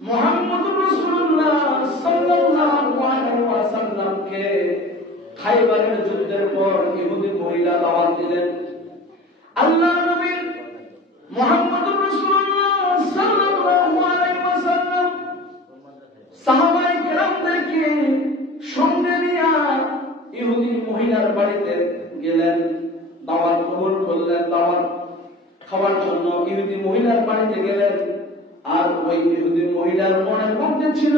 মুহাম্মদুর রাসূলুল্লাহ সাল্লাল্লাহু আলাইহি ওয়াসাল্লামকে খায়বারের যুদ্ধের পর ইহুদি মহিলা দাওয়াত দিলেন। আল্লাহ নবী মুহাম্মদুর রাসূলুল্লাহ সাল্লাল্লাহু আলাইহি ওয়াসাল্লাম সাহাবায়ে কেরামদেরকে সঙ্গে নিয়ে ইহুদি মহিলার বাড়িতে গেলেন, দাওয়াত কবুল করলেন। দাওয়াত খাওয়ার জন্য ইহুদি মহিলার বাড়িতে গেলেন। আর ওই ইহুদি মহিলার মনের মধ্যে ছিল,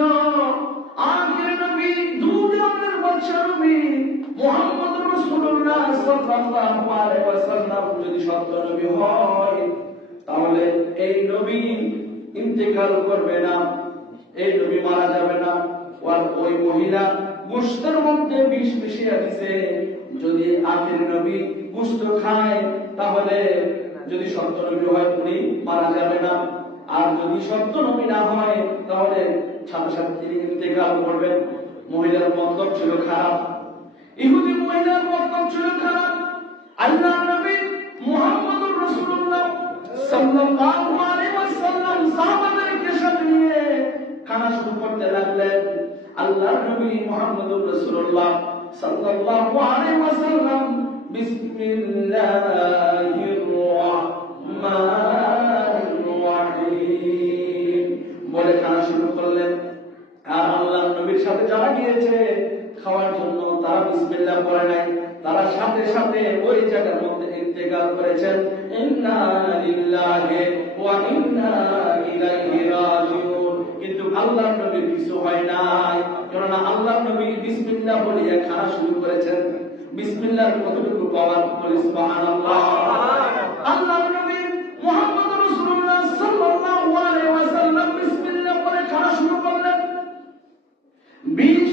আখির নবী দুই আমের বাদশা নবী মুহাম্মদুর রাসূলুল্লাহ সাল্লাল্লাহু আলাইহি ওয়াসাল্লাম যদি সত্য নবী হয় তাহলে এই নবী ইন্তেকাল করবে না, এই নবী মারা যাবে না। আর ওই মহিলা গোশতের মধ্যে বিষ মিশিয়ে দিয়েছে, যদি আখির নবী গোশত খায় তাহলে যদি সত্য নবী হয় উনি মারা যাবে না, আর যদি সত্য নবী না হয় তাহলে সাথে সাথে তিনি ইন্তেকাল করবেন। মহিলার মন্তব্য ছিল খারাপ, ইহুদি মহিলার মন্তব্য ছিল খারাপ। আল্লাহ নবী মুহাম্মদুর রাসূলুল্লাহ সাল্লাল্লাহু আলাইহি ওয়াসাল্লাম সাহাবাদেরকে সাথে নিয়ে খানা শুরু করতে লাগলেন। আল্লাহ নবী মুহাম্মদুর রাসূলুল্লাহ সাল্লাল্লাহু আলাইহি ওয়াসাল্লাম বিসমিল্লাহির রাহমানির রাহিম বলে খানা শুরু করলেন। আর আল্লাহ নবীর সাথে যারা গিয়েছে খাওয়ার জন্য তারা বিসমিল্লাহ পড়ে নাই, তারা সাথে সাথে ওই জায়গার মধ্যে ইন্তেকাল করেছেন। ইন্না লিল্লাহি ওয়া ইন্না ইলাইহি রাজিউন। কিন্তু আল্লাহ নবীর কিছু হয় নাই, কারণ আল্লাহ নবী বিসমিল্লাহ বলে খানা শুরু করেছেন। বিসমিল্লাহর কতটুকু পাওয়ার, বলি সুবহানাল্লাহ। আল্লাহ নবী মুহাম্মদ রাসূলুল্লাহ সাল্লাল্লাহু আলাইহি ওয়াসাল্লাম বিসমিল্লাহ বলে খানা শুরু করলেন। বিষ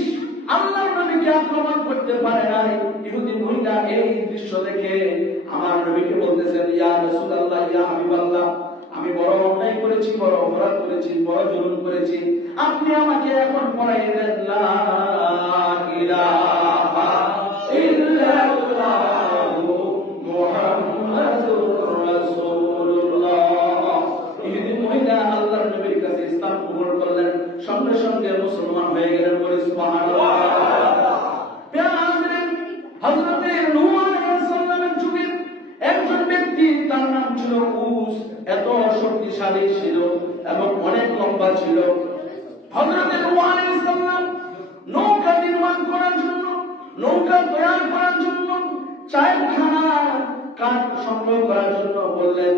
আল্লাহ নবীকে আক্রমণ করতে পারে নাই। ইহুদি মহিলা এই দৃশ্য দেখে আমার নবীকে বলতেছেন, ইয়া রাসূলুল্লাহ, ইয়া হাবিবাল্লাহ, আমি বড় অন্যায় করেছি, বড় অপরাধ করেছি, বড় জুলুম করেছি, আপনি আমাকে এখন পড়াই দেন লা ইলাহা ইল্লাল্লাহু মুহাম্মাদুর রাসূলুল্লাহ। ইহুদি মহিলা আল্লাহর নবীর কাছে ইসলাম কবুল করলেন, সঙ্গে সঙ্গে মুসলমান হয়ে গেলেন। বলি সুবহানাল্লাহ। হযরতে নূহ আলাইহিস সালামের যুগে একজন ব্যক্তি, তার নাম ছিল উস, এত শক্তিশালী ছিল এবং অনেক লম্বা ছিল। হযরতে নূহ আলাইহিস সালাম নৌকা নির্মাণ করার জন্য, নৌকা তৈরি করার জন্য চারখানা কাঠ সংগ্রহ করার জন্য বললেন।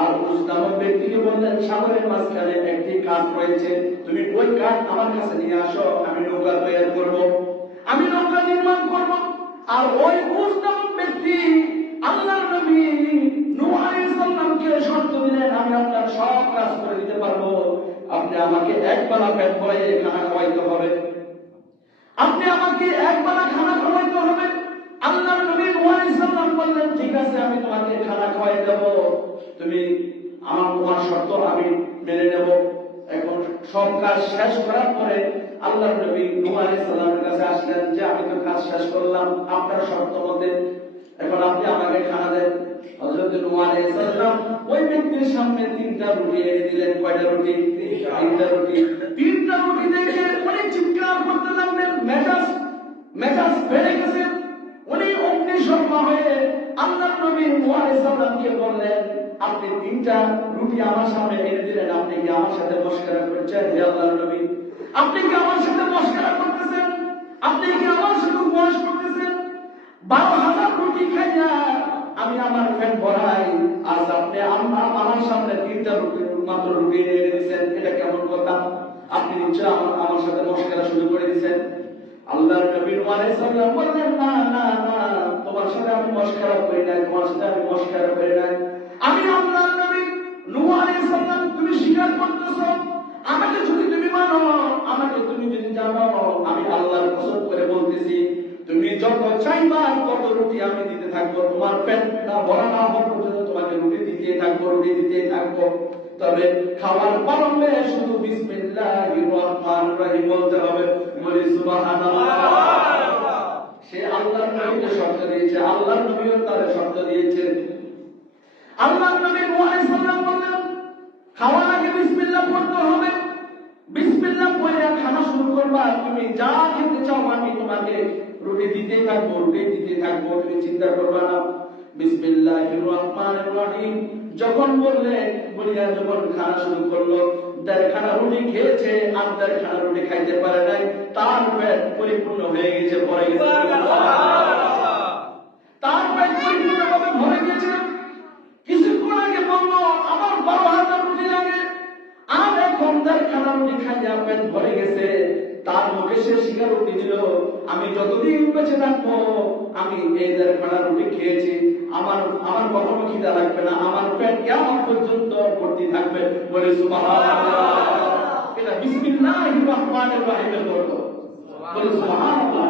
আর উস নামক ব্যক্তিকে বললেন, সাগরের মাঝখানে একটি কাঠ রয়েছে, তুমি ওই কাঠ আমার কাছে নিয়ে আসো, আমি নৌকা তৈরি করব, আমি নৌকা নির্মাণ করব। আর ওই উস নামক ব্যক্তি আল্লাহর নবী নূহ আলাইহিস সালামকে শর্ত দিলেন, আমি আপনার সব কাজ করে দিতে পারবো, আপনি আমাকে একবেলা পেট ভরে খানা খাওয়াইতে হবে, আপনি আমাকে একবেলা খানা খাওয়াইতে হবে। আল্লাহর নবী নূহ আলাইহিস সালাম বললেন, ঠিক আছে, আমি তোমাকে খানা খাওয়াই দেব, তুমি তোমার শর্ত আমি মেনে নেব। এখন সব কাজ শেষ করার পরে আল্লাহর নবী নূহ আলাইহিস সালামের কাছে আসলেন যে, আমি তো কাজ শেষ করলাম আপনার শর্ত মতে, এখন আপনি আমাকে খানা দেন। হযরত নূহ আলাইহিস সালাম ওই ব্যক্তির সামনে তিনটা রুটি এনে দিলেন। কয়টা রুটি? তিনটা রুটি। তিনটা রুটি দেখে উনি চিৎকার করতে লাগলেন, মেজাজ বেড়ে গেছে। উনি অগ্নিশর্মা হয়ে আল্লাহর নবী নূহ আলাইহিস সালামকে বললেন, আপনি তিনটা রুটি আমার সামনে এনে দিলেন, আপনি কি আমার সাথে মশকরা করছেন? হে আল্লাহর নবী, আপনি কি আমার সাথে মশকরা করতেছেন? আপনি কি আমার সাথে উপহাস করতেছেন? 12,000 রুটি খাইয়া আমি আমার পেট ভরাই, আজ আপনি আমার সামনে তিনটা রুটি মাত্র রুটি এনে দিয়েছেন, এটা কেমন কথা? আপনি নিশ্চয় আমার সাথে মশকরা শুরু করে দিয়েছেন। আল্লাহর নবী নূহ আলাইহিস সালাম বললেন, না না না, তোমার সাথে আমি মশকরা করি নাই, তোমার সাথে আমি মশকরা করি নাই। আমি আল্লাহর নবী নূহ আলাইহিস সালাম, তুমি স্বীকার করতেছো, আমাকে যদি তুমি মানো, আমাকে তুমি যদি জানো, আমি আল্লাহর কসম করে বলতেছি, তুমি যত চাইবা তত রুটি আমি দিতে থাকবো, তোমার পেট না ভরা না হওয়া পর্যন্ত তোমাকে রুটি দিতে থাকবো, রুটি দিতে থাকবো। তবে খাওয়ার পরবে শুধু বিসমিল্লাহির রহমানির রহিম বলতে হবে। বলি সুবহানাল্লাহ। সে আল্লাহর নবীকে শর্ত দিয়েছে, আল্লাহর নবীও তার শর্ত দিয়েছে। আল্লাহর নবী নূহ আলাইহিস সালাম বললেন, খাওয়ার আগে বিসমিল্লাহ পড়তে হবে। করবা, তুমি যা খেতে চাও আমি তোমাকে রুটি দিতেই থাকবো, রুটি দিতেই থাকবো, তুমি চিন্তা করবা না। বিসমিল্লাহির রহমানির রহিম যখন বললেন, বলিয়া যখন খাওয়া শুরু করলো, 1.5 খানা রুটি খেয়েছে, আর 1.5 খানা রুটি খাইতে পারে নাই, তার পেট পরিপূর্ণ হয়ে গেছে, ভরে গেছে, তার পেট পরিপূর্ণভাবে ভরে গেছে। কিছুক্ষণ আগে বললো আমার 12,000 রুটি লাগে, আর এখন 1.5 খানা রুটি খাইয়া পেট ভরে গেছে। তার মুখে সে স্বীকারোক্তি দিল, আমি যতদিন বেঁচে থাকবো আমি এই 1.5 খানা রুটি খেয়েছি, আমার কখনো খিদা লাগবে না, আমার পেট কিয়ামত পর্যন্ত ভর্তি থাকবে। বলে সুবহানাল্লাহ। এটা বিসমিল্লাহির রহমানির রহিমের বরকত। বলে সুবহানাল্লাহ।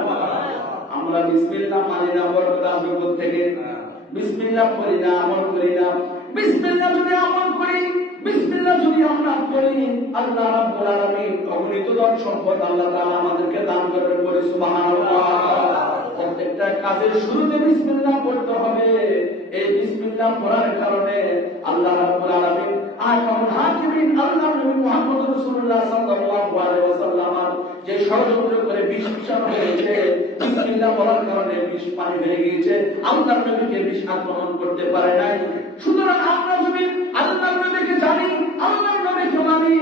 আমরা বিসমিল্লাহ মানি না, বরকত আসবে কোথা থেকে? বিসমিল্লাহ করি না, আমল করি না। বিসমিল্লাহ যদি আমল করি, বিসমিল্লাহ যদি আমরা করি, আল্লাহ রাব্বুল আলামিন অগণিত ধন সম্পদ আল্লাহ তাআলা আমাদেরকে দান করবে। বলে সুবহানাল্লাহ। প্রত্যেকটা কাজের শুরুতে বিসমিল্লাহ পড়তে হবে। এই বিসমিল্লাহ পড়ার কারণে আল্লাহ রাব্বুল আলামিন আহকামুল হাকিমিন আল্লাহ নবী মুহাম্মদ রাসূলুল্লাহ সাল্লাল্লাহু আলাইহি ওয়াসাল্লাম যে ষড়যন্ত্র করে বিষ মিশানো হয়েছে, বিসমিল্লাহ বলার কারণে বিষ পানি হয়ে গিয়েছে, আল্লাহ নবীকে বিষ আক্রমণ করতে পারে নাই। সুতরাং আমরা যদি আল্লাহ নবীকে জানি, আল্লাহ নবীকে মানি,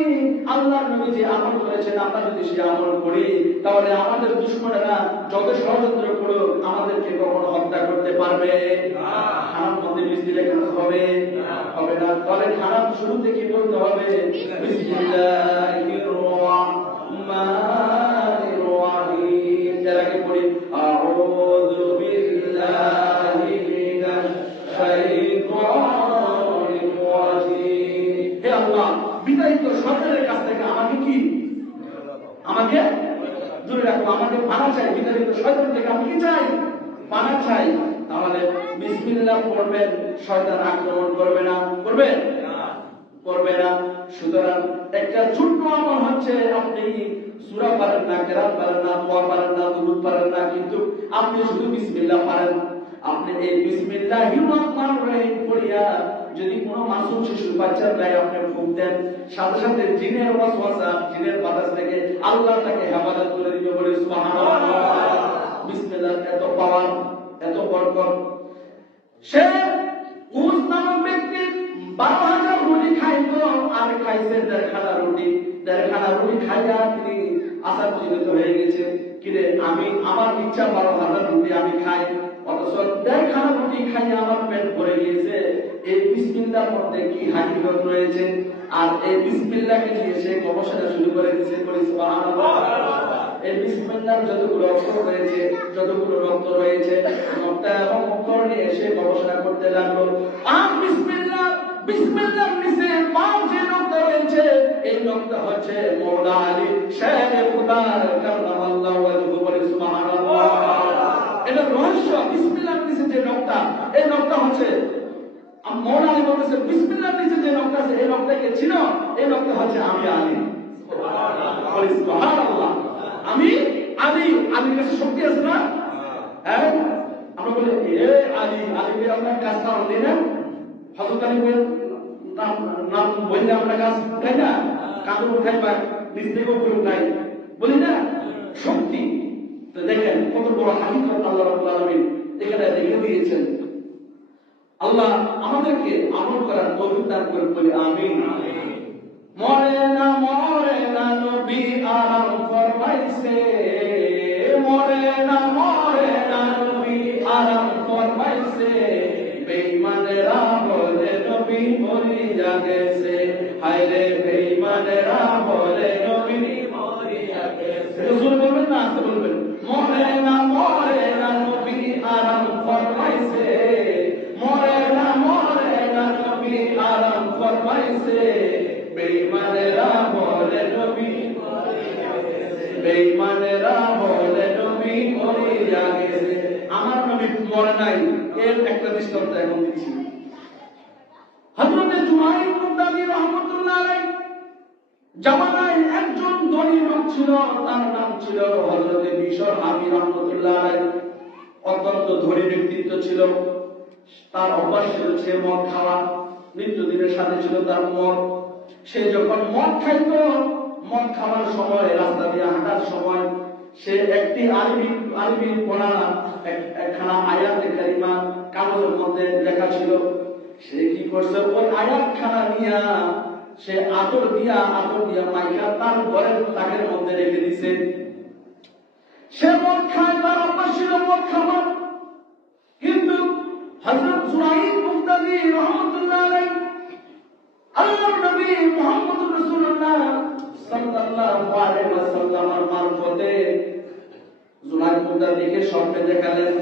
আল্লাহ নবী যে আমল করেছেন আমরা যদি সে আমল করি, তাহলে আমাদের দুশমনেরা যত ষড়যন্ত্র করুক আমাদেরকে কখনো হত্যা করতে পারবে না। খানার মধ্যে বিষ দিলে কাজ হবে হবে না। তাহলে খানার শুরুতে কি বলতে হবে? বিসমিল্লাহির রহমানির রহিম। এর আগে পড়ি আউযু বিল্লাহি মিনাশ শাইতানির রাজিম। হে আল্লাহ, বিতাড়িত শয়তানের কাছ থেকে আমাকে দূরে রাখো, আমাকে পানা চাই, বিতাড়িত শয়তান থেকে আমি কি চাই? পানা চাই। তাহলে বিসমিল্লাহ পড়বেন, শয়তান আক্রমণ করবে না। করবে না। সুতরাং একটা ছোট্ট আমল হচ্ছে, আপনি সূরা পারেন না, কেরাত পারেন না, দোয়া পারেন না, দুরূদ পারেন না, কিন্তু আপনি শুধু বিসমিল্লাহ পারেন। আপনি এই বিসমিল্লাহির রহমানির রহিম পড়িয়া যদি কোনো মাসুম শিশু বাচ্চার গায়ে আপনি ফুঁক দেন, সাথে সাথে জিনের ওয়াসওয়াসা, জিনের বাতাস থেকে আল্লাহ তাকে হেফাজত করে দিবে। বলে সুবহানাল্লাহ। বিসমিল্লাহ এত পাওয়ার, এত বরকত। সে উস নামক ব্যক্তি 12,000 রুটি খাইতো, আর খাইছে 1.5 খানা রুটি। 1.5 খানা রুটি খাইয়া তিনি আশা পরিণত হয়ে গেছে, কিরে আমি আমার ইচ্ছা 12,000 রুটি আমি খাই, অথচ 1.5 খানা রুটি খাইয়া আমার পেট ভরে গিয়েছে। এই বিসমিল্লাহর মধ্যে কি হাকিকত রয়েছে? আর এই বিসমিল্লাহকে নিয়ে সে গবেষণা শুরু করে দিয়েছে। বলে সুবহানাল্লাহ। এই বিসমিল্লাহর যতগুলো অক্ষর রয়েছে, যতগুলো রক্ত রয়েছে, নক্তা এবং অক্ষর নিয়ে সে গবেষণা করতে লাগলো। আর বিসমিল্লাহর নিচে পাঁচ যে নক্তা রয়েছে, এই নক্তা হচ্ছে মওলা আলী শেরে খুদা কাররামাল্লাহু ওয়াজহু। বলে সুবহানাল্লাহ। এটা রহস্য। বিসমিল্লাহর নিচে যে নক্তা, এই নক্তা হচ্ছে মওলা আলী বলেছে, বিসমিল্লাহর নিচে যে নক্তা আছে এই নক্তাকে চিনো, এই নক্তা হচ্ছে আমি আলী। বলে সুবহানাল্লাহ। আমি আলী। আলীর কাছে শক্তি আছে না? হ্যাঁ, আমরা বলি এ আলী, আলীকে আমরা কাজ কারণ দিই না, হযরত আলী নাম বললে আমরা কাজ তাই না, কাঁদর উঠাই বা নিজ থেকে উপরে উঠাই, বলি না, শক্তি। তো দেখেন কত বড় হাকিকত আল্লাহ রাব্বুল আলামিন এখানে রেখে দিয়েছেন। আল্লাহ আমাদেরকে আমল করার তৌফিক দান করুন। বলি আমিন। মরে না নবী আরাম ফরমাইছে, মরে না নবী আরাম ফরমাইছে, বেঈমানেরা বলে নবী মরিয়া গেছে, হায় রে বেঈমানেরা বলে নবী মরিয়া গেছে। রাসূল বলবেন না, আস্তে বলবেন। মরে না নবী আরাম ফরমাইছে, মরে না নবী আরাম ফরমাইছে, বেঈমানেরা বলে নবী মরিয়া গেছে, বেঈমানেরা বলে নবী মরিয়া গেছে। আমার নবী মরে নাই, এর একটা দৃষ্টান্ত এখন দিচ্ছি। হযরত জুমাইর মুদাদি রাহমাতুল্লাহ আলাইহি জামানায় একজন ধনী লোক ছিল, তার নাম ছিল হযরত বিশর হাবি রাহমাতুল্লাহ আলাইহি। অত্যন্ত ধনী ব্যক্তিত্ব ছিল। তার অভ্যাস ছিল সে মদ খাওয়া, নিত্যদিনের সাথে ছিল তার মদ। সে যখন মদ খাইতো, মদ খাওয়ার সময়, রাস্তা দিয়ে হাঁটার সময় সে একটি আরবি পড়া একখানা আয়াতে কারিমা কাগজের মধ্যে লেখা ছিল। সে কি করছে, ওই আয়াত খানা নিয়া সে আতর দিয়া মাইকা তার ঘরের তাকের মধ্যে রেখে দিছে। সে মদ খায়, তার অভ্যাস ছিল মদ খাওয়া। কিন্তু হযরত জুনাইদ বুগদাদি রাহমাতুল্লাহ আলাইহি আল্লাহর নবী মুহাম্মদুর রাসূলুল্লাহ সাল্লাল্লাহু আলাইহি ওয়াসাল্লামের মারফতে জুনাইদ বুগদাদিকে স্বপ্নে দেখালেন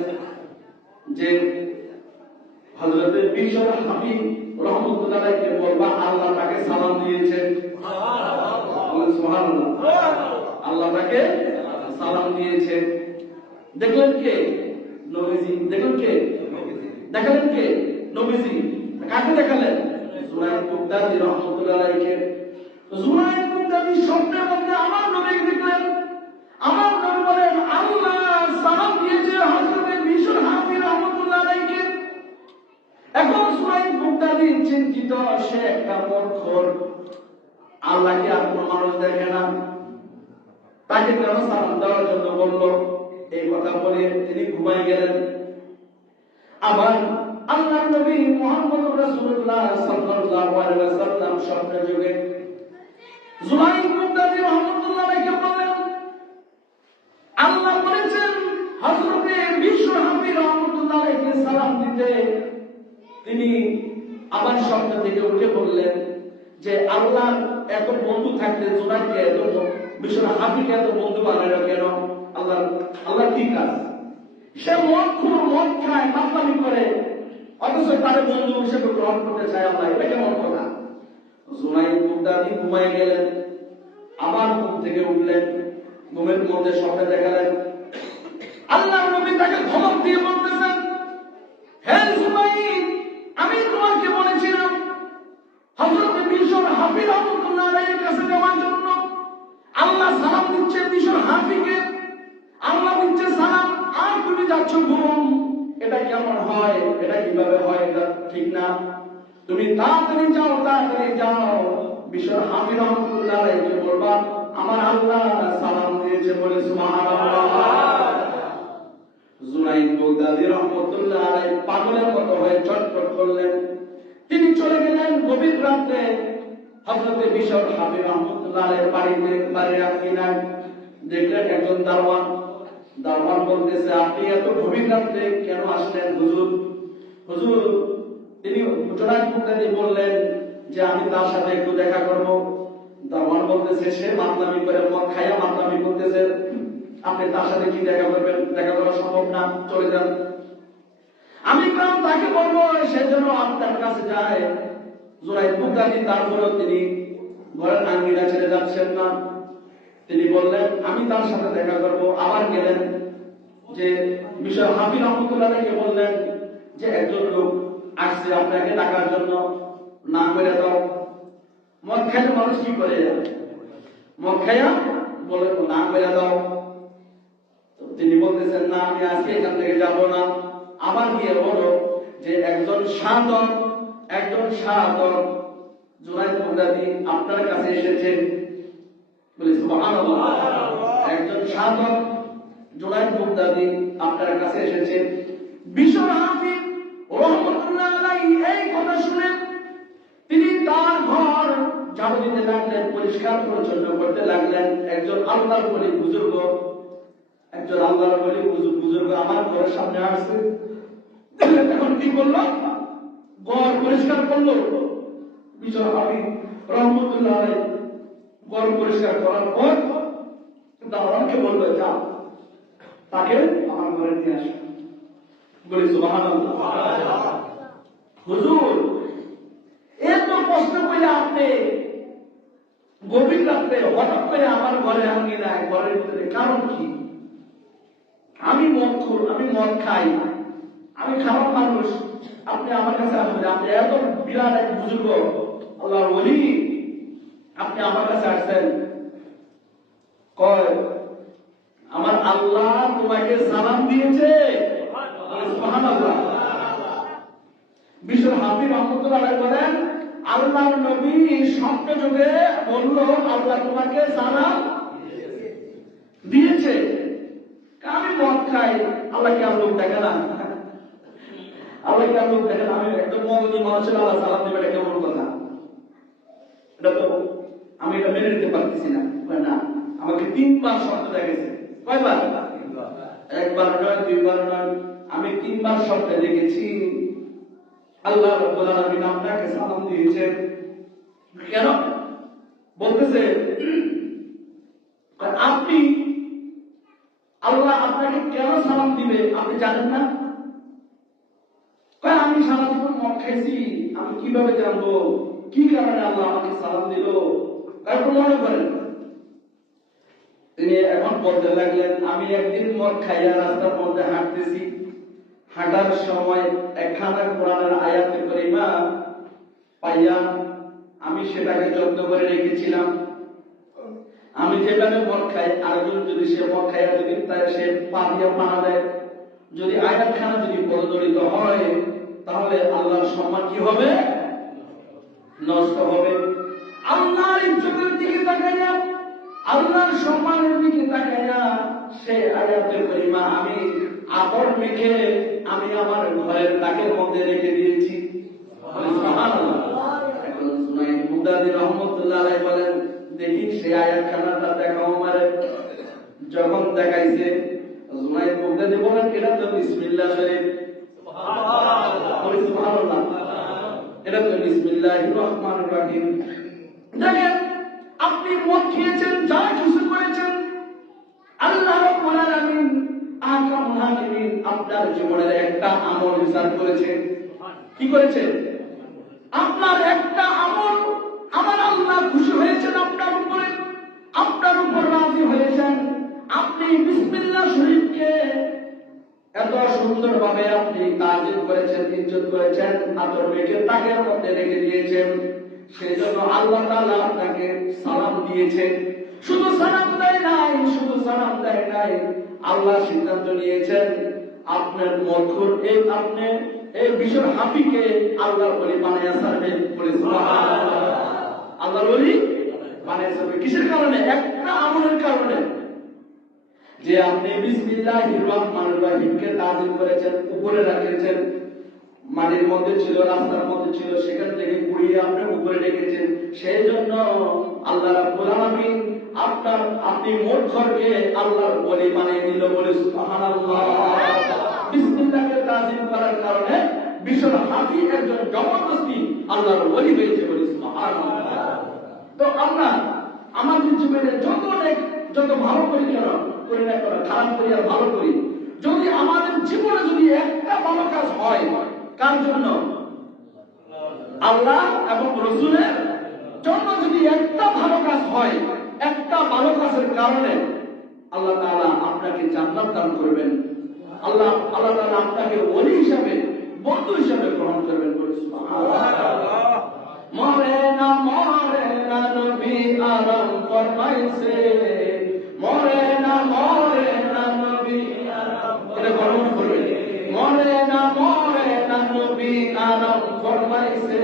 যে হযরত বিশর হাবিব রাহমাতুল্লাহ আলাইহি বলবা আল্লাহ তাকে সালাম দিয়েছেন। সুবহানাল্লাহ, আল্লাহ তাকে সালাম দিয়েছে। দেখলেন কে? নবীজি। দেখলেন কে? দেখালেন কে? নবীজি। কাকে দেখালেন? জুনাইদ বুগদাদি রাহমাতুল্লাহ আলাইহি। জুনাইদ বুগদাদি স্বপ্নের মধ্যে আমার নবীকে দেখলেন। আমার নবী বলেন আল্লাহ সালাম দিয়েছে হযরত বিশর হাবিব রাহমাতুল্লাহ আলাইহি। এখন জুনাইদ বুগদাদি চিন্তিত, সে একটা মূর্খর, আল্লাহকে আর কোন মানুষ দেখে না, তাকে কেন সালাম দেওয়ার জন্য বললো? এই কথা বলে তিনি ঘুমাই গেলেন। আবার আল্লাহর নবী মুহাম্মদুর রাসূলুল্লাহ সাল্লাল্লাহু আলাইহি ওয়াসাল্লাম স্বপ্নের যুগে জুনাইদ বুগদাদি রাহমাতুল্লাহ আলাইহি বলেন আল্লাহ বলেছেন হযরত বিশর হাবিব রাহমাতুল্লাহ আলাইহি সালাম দিতে। তিনি আবার স্বপ্ন থেকে উঠে বললেন যে আল্লাহ এত বন্ধু থাকতে জুনাইদকে এত বিশর হাবিবকে এত বন্ধু বানালো কেন? আল্লাহ কি কাজ? সে মদ খায়, মাতলামি করে, অথচ তার বন্ধু হিসেবে গ্রহণ করতে চায় আল্লাহ। এটা কেমন কথা? জুনাইদ বুগদাদি ঘুমায় গেলেন। আবার ঘুম থেকে উঠলেন, ঘুমের মধ্যে স্বপ্নে দেখালেন আল্লাহর নবী তাকে ধমক দিয়ে বলতেছেন, হে জুনাইদ, আমি তোমাকে বলেছিলাম হযরত বিশর হাবিব রাহমাতুল্লাহ আলাইহির কাছে যাওয়ার জন্য। আল্লাহ সালাম দিচ্ছে বিশর হাবিবকে, আল্লাহ দিচ্ছে সালাম, আর তুমি যাচ্ছ ঘুম। এটা কেমন হয়? এটা কিভাবে হয়? এটা ঠিক না। তুমি তাড়াতাড়ি যাও, বিশর হাবিব রাহমাতুল্লাহ আলাইহিকে বলবা আমার আল্লাহ সালাম দিয়েছে বলে। সুবহানাল্লাহ। জুনাইদ বুগদাদি রাহমাতুল্লাহ আলাইহি পাগলের মতো হয়ে চটপট করলেন। তিনি চলে গেলেন গভীর রাতে হযরত বিশর হাবিব রাহমাতুল্লাহ আলাইহির বাড়ির আঙিনায়। দেখলেন একজন দারওয়ান বলতেছে, আপনি এত গভীর রাতে কেন আসলেন হুজুর? তিনি জুনাইদ বুগদাদি বললেন যে আমি তার সাথে একটু দেখা করব। দারওয়ান বলতেছে সে মাতলামি করে, মদ খাইয়া মাতলামি করতেছে, আপনি তার সাথে কি দেখা করবেন? দেখা করা সম্ভব না, চলে যান। আমি কারণ তাকে বলবো সে যেন আপনার কাছে যায়। জুনাইদ বুগদাদি তারপরেও তিনি ঘরের আঙ্গিনা ছেড়ে যাচ্ছেন না। তিনি বললেন আমি তার সাথে দেখা করব। আবার গেলেন, যে বিশর হাবিব রাহমাতুল্লাহ আলাইহি বললেন যে একজন লোক আসছে আপনাকে ডাকার জন্য, না করে দাও। মদ খাইলে মানুষ কি করে? মদ খাইয়া বলে না করে দাও। তিনি বলতেছেন না, আমি আজকে এখান থেকে যাব না। আবার গিয়ে বলো যে একজন সাধক জুনাইদ বুগদাদি আপনার কাছে এসেছেন বলে। সুবহানাল্লাহ। একজন সাধক জুনাইদ বুগদাদি আপনার কাছে এসেছেন। বিশর হাবিব রাহমাতুল্লাহ আলাইহি এই কথা শুনে তিনি তার ঘর ঝাড়ু দিতে লাগলেন, পরিষ্কার পরিচ্ছন্ন করতে লাগলেন। একজন আল্লাহর ওলি বুজুর্গ আমার ঘরের সামনে আসছে। এখন কি করলো? ঘর পরিষ্কার করলো বিশর হাবিব রাহমাতুল্লাহ আলাইহি। ঘর পরিষ্কার করার পর দারওয়ানকে বলল, যা তাকে আমার ঘরে নিয়ে আসো। বলি সুবহানাল্লাহ। হুজুর, এত কষ্ট করে আপনি গভীর রাত্রে হঠাৎ করে আমার ঘরে আঙ্গিনায়, ঘরের ভিতরে কারণ কি? আমি মদ খাই, আমি খারাপ মানুষ, আপনি আমার কাছে আসবেন? আপনি এত বিরাট এক বুজুর্গ আল্লাহর ওলি, আপনি আমার কাছে আসছেন? কয় আমার আল্লাহ তোমাকে সালাম দিয়েছে। সুবহানাল্লাহ। বিশর হাবিব রাহমাতুল্লাহ আলাইহি বলেন আল্লাহর নবী স্বপ্ন যুগে বলল আল্লাহ তোমাকে সালাম দিয়েছে। আমি মদ খাই, আল্লাহ কি আর লোক দেখে না? আল্লাহ কি আর লোক দেখে না? আমি একদম মদনী মানুষের আল্লাহ সালাম দেবে, এটা কেমন কথা? এটা তো আমি এটা মেনে নিতে পারতেছি না। না, আমাকে 3 বার স্বপ্ন দেখেছে। কয়বার? একবার নয়, 2 বার নয়, আমি 3 বার স্বপ্নে দেখেছি আল্লাহ রাব্বুল আলামিন আপনাকে সালাম দিয়েছেন। কেন বলতেছে? আপনি, আল্লাহ আপনাকে কেন সালাম দিবে আপনি জানেন না? আমি সারা জীবন মদ খাইছি, আমি কিভাবে জানবো কি কারণে আল্লাহ আমাকে সালাম দিল? তারপর মনে করেন তিনি এখন বলতে লাগলেন, আমি একদিন মদ খাইয়া রাস্তার মধ্যে হাঁটতেছি, হাঁটার সময় একখানা কোরআনের আয়াতে কারিমা পাইয়া আমি সেটাকে যত্ন করে রেখেছিলাম। আমি যেভাবে মদ খাই, আরেকজন যদি সে মদ খাইয়া যদি তাই সে পা দিয়ে পানা দেয়, যদি আয়াতখানা যদি প্রজ্বলিত হয়, তাহলে আল্লাহর সম্মান কি হবে? নষ্ট হবে। আল্লাহর ইজ্জতের দিকে তাকাইয়া, আল্লাহর সম্মানের দিকে তাকাইয়া সে আয়াতের কারিমা আমি আতর মেখে আমি আমার ঘরের তাকের মধ্যে রেখে দিয়েছি। সুবহানাল্লাহ। এখন সুনাইদ মুদাদি রহমাতুল্লাহ আলাইহি বলেন, দেখি সেই আয়াতখানাটা দেখাও আমারে। যখন দেখাইছে, সুনাইদ মুদাদি বলেন, এটা তো বিসমিল্লাহ শরীফ। সুবহানাল্লাহ। এটা তো বিসমিল্লাহির রহমানির রহিম। দেখেন, আপনি মদ খেয়েছেন, যা কিছু করেছেন, আল্লাহ রাব্বুল আলামিন আহকামুল হাকিমিন আপনার জীবনের একটা আমল হিসাব করেছে। কি করেছে? আপনার একটা আমল আমার আল্লাহ খুশি হয়েছেন আপনার উপরে, আপনার উপর রাজি হয়েছেন। আপনি বিসমিল্লাহ শরীফকে এত সুন্দরভাবে আপনি তাজিম করেছেন, ইজ্জত করেছেন, আদর মেখে তাকের মধ্যে রেখে দিয়েছেন। সেই জন্য আল্লাহ তাআলা আপনাকে সালাম দিয়েছে। শুধু সালাম দেয় নাই, শুধু সালাম দেয় নাই, আল্লাহ সিদ্ধান্ত নিয়েছেন আপনার মধুর আপনি এই বিশ্বর হাফিকে আল্লাহর ওলি বানায়া ছাড়বেন। বলে সুবহানাল্লাহ। আল্লাহর ওলি বানায়া ছাড়বে কিসের কারণে? একটা আমলের কারণে, যে আপনি বিসমিল্লাহির রহমানির রহিমকে তাজিম করেছেন, উপরে রাখেছেন। মাটির মধ্যে ছিল, রাস্তার মধ্যে ছিল, সেখান থেকে কুড়িয়ে আপনি উপরে রেখেছেন। সেই জন্য আল্লাহ রাব্বুল আলামিন আপনি মোট ঘরকে আল্লাহর ওলি বানিয়ে দিল। বলে সুবহানাল্লাহ। বিসমিল্লাহকে তাজিম করার কারণে বিশ্বর হাফি একজন জবরদস্তি আল্লাহর ওলি হয়েছে। বলে সুবহানাল্লাহ। তো আমরা আমাদের জীবনে যত ভালো করি কেন, করি না কেন, খারাপ করি আর ভালো করি, যদি আমাদের জীবনে যদি একটা ভালো কাজ হয়, কার জন্য? আল্লাহ এবং রাসূলের জন্য। যদি একটা ভালো কাজ হয়, একটা ভালো কাজের কারণে আল্লাহ তাআলা আপনাকে জান্নাত দান করবেন। আল্লাহ তাআলা আপনাকে ওলি হিসাবে, বন্ধু হিসাবে গ্রহণ করবেন। সুবহানাল্লাহ। মরে না নবী আরাম ফরমাইছে, মরে না নবী আরাম, এটা গ্রহণ করবেন। মরে না নবী আরাম ফরমাইছে,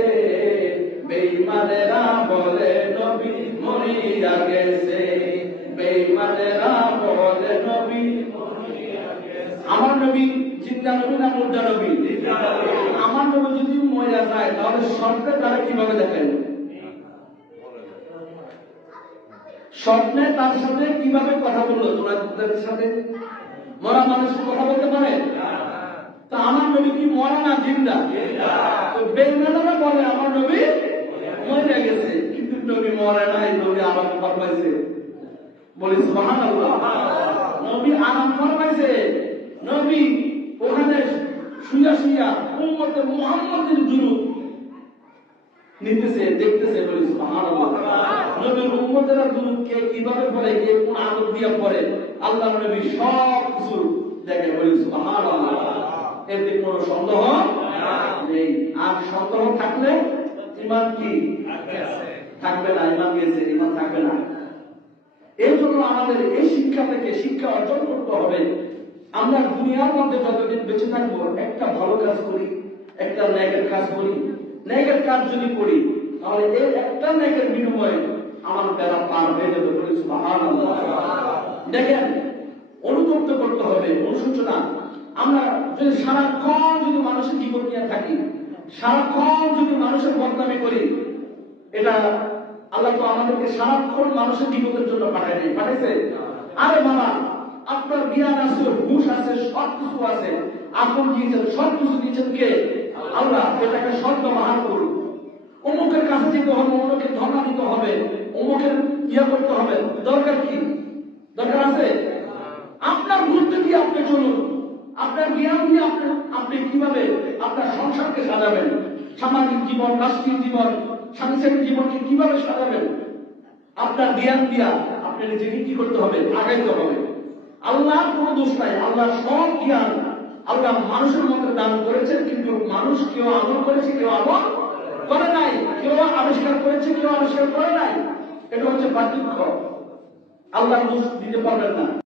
বেঈমানেরা বলে নবী মরিয়া গেছে, বেঈমানেরা বলে নবী মরিয়া গেছে। আমার নবী জিন্দা নবী না মুর্দা নবী? আমার নবী যদি মরিয়া যায়, তাহলে স্বপ্নে তারা কিভাবে দেখেন? স্বপ্নে তার সাথে কিভাবে কথা বললো? তোমাদের সাথে মরা মানুষ কথা বলতে পারে? তা আমার নবী কি মরা না জিন্দা? তো বেঈমানেরা বলে আমার নবী মরে গেছে, কিন্তু নবী মরে নাই, নবী আরাম ফরমাইছে। বলি সুবহানাল্লাহ। নবী আরাম ফরমাইছে। নবী ওখানে শুয়া উম্মতে মুহাম্মাদের দুরূদ নিতেছে, দেখতেছে। বলি সুবহানাল্লাহ। নবীর উম্মতেরা দুরূদ কে কিভাবে পড়ে, কে কোন আদব দিয়ে পড়ে, আল্লাহর নবী সব কিছু দেখে। বলি সুবহানাল্লাহ। এতে কোনো সন্দেহ নেই। আর সন্দেহ থাকলে ঈমান কি থাকবে না, ঈমান গেছে, ঈমান থাকবে না। এই জন্য আমাদের এই শিক্ষা থেকে শিক্ষা অর্জন করতে হবে। আমরা দুনিয়ার মধ্যে যতদিন বেঁচে থাকবো, একটা ভালো কাজ করি, একটা ন্যায়ের কাজ করি। ন্যায়ের কাজ যদি করি, তাহলে এই একটা নেকের বিনিময়ে আমার বেলা পার হয়ে যাবে। বলি সুবহানাল্লাহ। দেখেন, অনুতপ্ত করতে হবে, অনুশোচনা। আমরা যদি সারাক্ষণ যদি মানুষের জীবন নিয়ে থাকি, সারাক্ষণ যদি মানুষের বদনামি করি, এটা আল্লাহ তো আমাদেরকে সারাক্ষণ মানুষের জীবনের জন্য পাঠায় নাই, পাঠাইছে? আরে বাবা, আপনার জ্ঞান আছে, হুঁশ আছে, সব কিছু আছে, আপন দিয়েছেন, সব কিছু দিয়েছেন কে? আল্লাহ। এটাকে শব্দ বাহার করুন। অমুকের কাছে যেতে হবে, অমুকের ধর্ণা দিতে হবে, অমুকের ইয়া করতে হবে, দরকার কি? দরকার আছে? আপনার বুদ্ধি দিয়ে আপনি চলুন, আপনার জ্ঞান দিয়ে আপনি কিভাবে আপনার সংসারকে সাজাবেন, সামাজিক জীবন, রাষ্ট্রীয় জীবন, সাংসারিক জীবনকে কিভাবে সাজাবেন, আপনার জ্ঞান দিয়া আপনি নিজেকে কি করতে হবে? আগাইতে হবে। আল্লাহর কোনো দোষ নাই, আল্লাহ সব জ্ঞান আল্লাহ মানুষের মধ্যে দান করেছেন, কিন্তু মানুষ কেউ আমল করেছে, কেউ আমল করে নাই, কেউ আবিষ্কার করেছে, কেউ আবিষ্কার করে নাই। এটা হচ্ছে পার্থক্য। আল্লাহ দোষ দিতে পারবেন না।